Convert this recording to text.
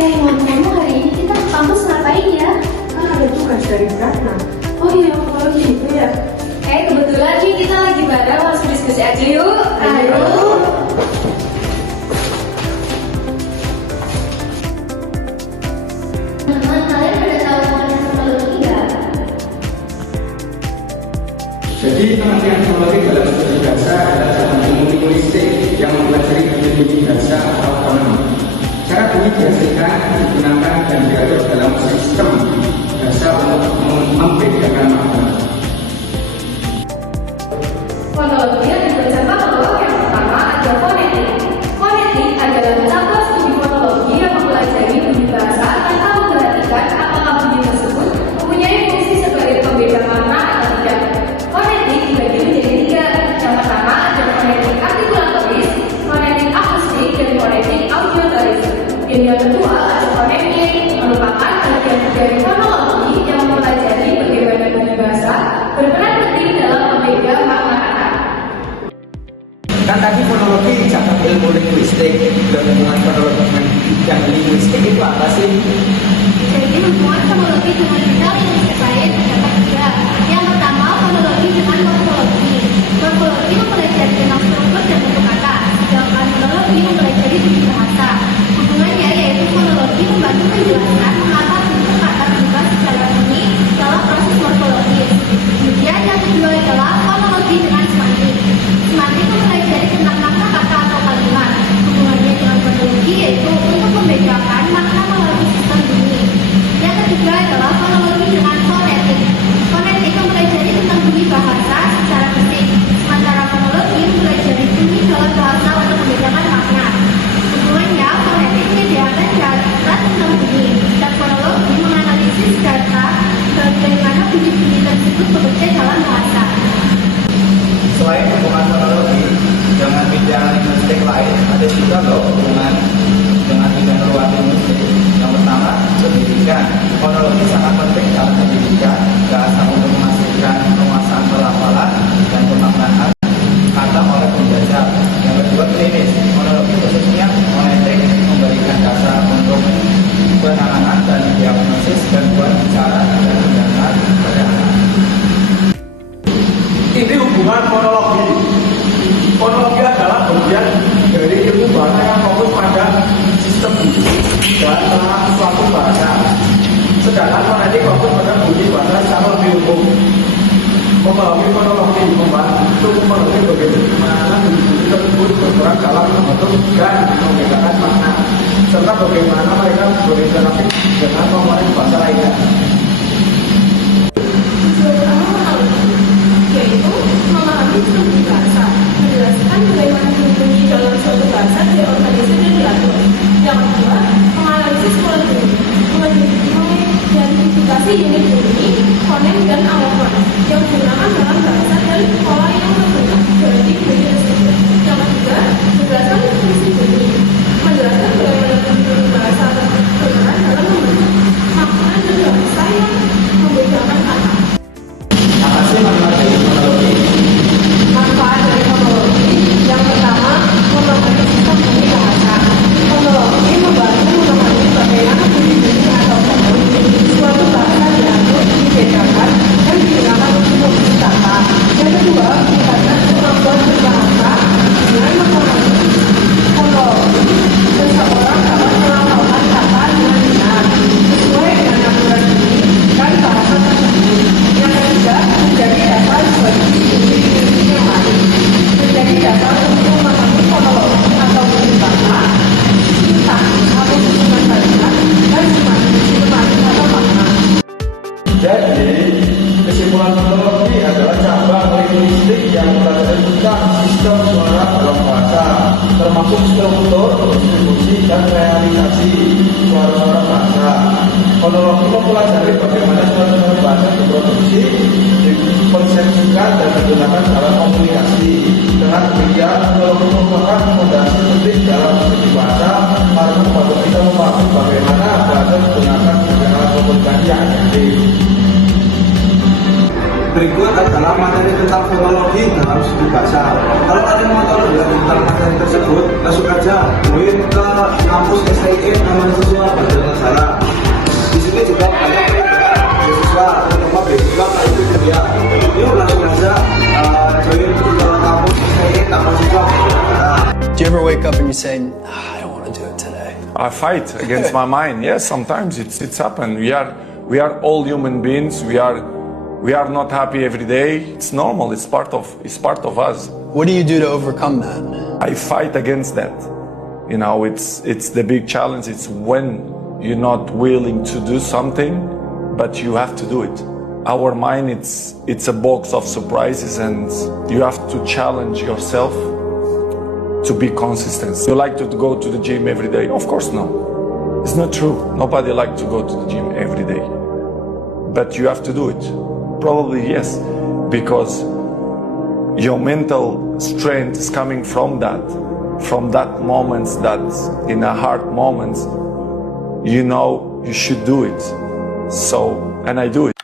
Ngomong-ngomong hari ini kita ke kampus ngapain ya? Kan ada tugas dari Ratna. Oh iya, kalau gitu ya. Kebetulan nih kita lagi bareng, langsung diskusi aja yuk. Ayo. Teman-teman, kalian udah tahu mengenai teknologi nggak? Jadi pengertian teknologi dalam studi bahasa adalah dalam ilmu linguistik yang mempelajari definisi bahasa atau fonem. Cara bunyi dihasilkan, digunakan dan diatur dalam sistem bahasa untuk membedakan makna. Fonologi yang dibaca monolog yang pertama ada fonetik. Fonetik adalah cabang studi fonologi yang mempelajari bunyi bahasa tanpa memperhatikan apakah bunyi tersebut mempunyai fungsi sebagai pembeda makna atau tidak. Fonetik dibagi menjadi tiga. Yang pertama ada fonetik artikulatoris, fonetik akustik, dan fonetik audiotoris. Dan yang kedua ada fonemik, merupakan bagian dari fonologi yang mempelajari bagaimana bunyi bahasa berperan penting dalam membeda makna kata. Kan tadi fonologi cakup ilmu linguistik dan hubungan fonologi dengan bidang linguistik itu apa sih? Jadi hubungan fonologi dengan bidang linguistik lain terdapat tiga. Yang pertama, fonologi dengan morfologi. Morfologi mempelajari tentang struktur dan bentuk kata, sedangkan fonologi mempelajari bunyi bahasa. Hubungannya yaitu fonologi membantu menjelaskan mengapa bentuk kata berubah secara bunyi dalam proses morfologis. Kemudian yang kedua adalah fonologi dengan semantik. Semantik mempelajari tentang makna kata atau kalimat. Hubungannya dengan fonologi yaitu untuk membedakan makna melalui sistem bunyi. Yang ketiga adalah fonologi dengan fonetik. Fonetik mempelajari tentang bunyi bahasa secara fisik, sementara fonologi mempelajari bunyi dalam bahasa untuk membedakan makna. Hubungannya, fonetik menyediakan data tentang bunyi, dan fonologi menganalisis data bagaimana bunyi-bunyi tersebut bekerja dalam bahasa. Selain hubungan fonologi dengan bidang linguistik lain, ada juga loh hubungan dengan bidang luar linguistik. Yang pertama, pendidikan. Fonologi sangat penting dalam pendidikan bahasa untuk menghasilkan penguasaan pelafalan dan pemaknaan kata oleh pembelajar. Yang kedua, klinis. Fonologi khususnya fonetik memberikan dasar untuk penanganan dan diagnosis gangguan bicara dan pendengaran pada anak. Ini hubungan fonologi. Fonologi adalah bagian dari ilmu bahasa yang fokus pada sistem bunyi dan penanganan suatu bahasa. Sedangkan fonetik fokus pada bunyi bahasa secara lebih umum. Memahami fonologi membantu mengerti bagaimana bunyi-bunyi tersebut berperan dalam membentuk dan membedakan makna, serta bagaimana mereka berinteraksi dengan komponen bahasa lainnya. Yaitu memahami struktur bahasa, menjelaskan bagaimana bunyi dalam suatu bahasa diorganisasi dan diatur. Yang kedua, menganalisis pola bunyi, mengidentifikasi unit bunyi, fonem dan alofon yang digunakan dalam bahasa dan pola yang terbentuk dari bunyi tersebut. Yang ketiga, menjelaskan fungsi bunyi, menjelaskan bagaimana bunyi bahasa berperan dalam membentuk makna dan bahasa yang membedakan kata. Apa sih manfaat dari fonologi? Manfaat dari fonologi yang pertama, memahami sistem bunyi bahasa. Fonologi membantu memahami bagaimana bunyi-bunyi atau fonem suatu bahasa diatur, dibedakan, termasuk struktur, distribusi, dan realisasi suara-suara bahasa. Fonologi mempelajari bagaimana suara-suara bahasa diproduksi, dipersepsikan, dan digunakan dalam komunikasi. Dengan demikian, fonologi merupakan fondasi penting dalam studi bahasa karena membantu kita memahami bagaimana bahasa digunakan sebagai alat komunikasi yang efektif. Berikut adalah materi tentang fonologi dalam studi bahasa. Kalau kalian mau tahu lebih lanjut tentang materi tersebut, langsung aja join ke kampus STIN Mahasiswa Banjarnegara. Di sini juga banyak beasiswa, terutama beasiswa itu kuliah. Yuk langsung aja join ke kampus STIN Mahasiswa Banjarnegara. Do you ever wake up and you say, I don't want to do it today? I fight against my mind. Yes, sometimes it's happened. We are all human beings. We are not happy every day. It's normal. It's part of us. What do you do to overcome that? I fight against that. You know, it's the big challenge. It's when you're not willing to do something, but you have to do it. Our mind, it's a box of surprises, and you have to challenge yourself to be consistent. You like to go to the gym every day? Of course no. It's not true. Nobody likes to go to the gym every day. But you have to do it. Probably yes, because your mental strength is coming from that moments that in a hard moments, you know you should do it. So, and I do it.